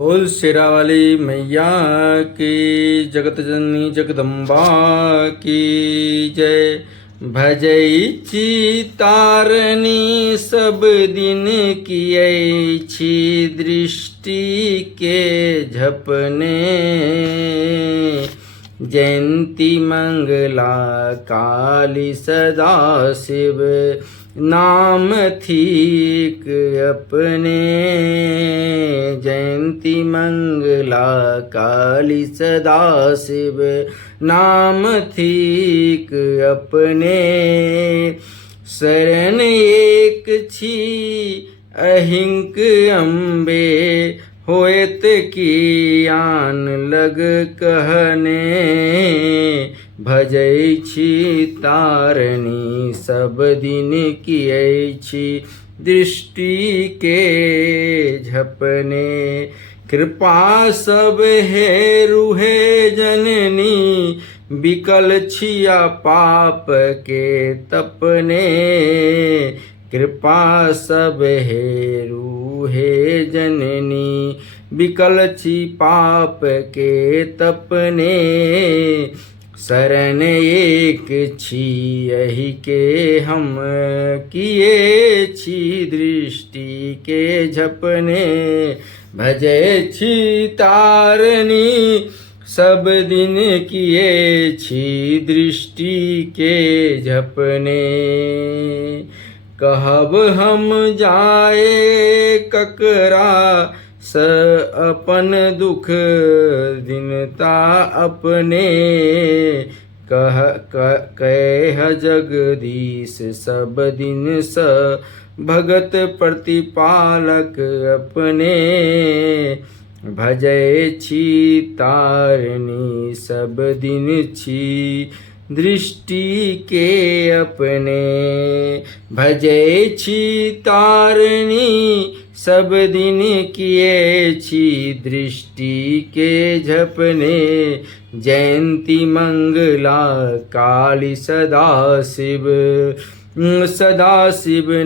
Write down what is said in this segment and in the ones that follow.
बोल शेरा वाली मैया की, जगत जननी जगदम्बा की जय। भजई चितारनी सब दिन कियै छी, दृष्टि के झपने जयंती मंगला काली सदा शिव नाम थीक अपने। जयंती मंगला काली सदा शिव नाम थीक अपने। शरण एक छी अहिंक अम्बे, होएत की आन लग कहने। भजै छी तारनी सब दिन कियै छी, दृष्टि के झपने। कृपा सब हेरु हे जननी, बिकल छिया पाप के तपने। कृपा सब हेरु हे जननी, बिकल छी पाप के तपने। शरण एक छी यही के हम किए छी, दृष्टि के झपने। भजै छी तारनी सब दिन किए छी, दृष्टि के झपने। कहब हम जाए ककरा स अपन दुख दीनता अपने। कह जगदीश सब दिन स भगत प्रतिपालक अपने। भजै छी तारनी सब दिन छी, दृष्टि के अपने। भजै छी तारनी सब दिन किए छी, दृष्टि के झपने। जयंती मंगला काली सदा शिव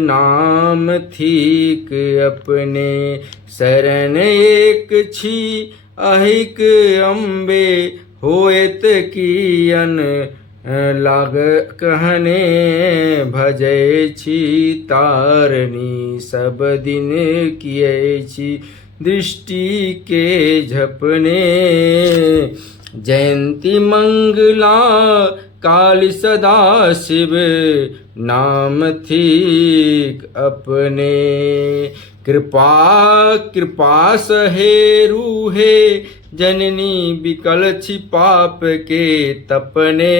नाम थीक अपने। शरण एक छी अहिक अम्बे, होएत की अन लाग कहने। भजै छी तारनी सब दिन कियै छी, दृष्टि के झपने। जयंती मंगला काली सदा शिव नाम थीक अपने। कृपा सहेरु हे जननी, बिकल छी पाप के तपने।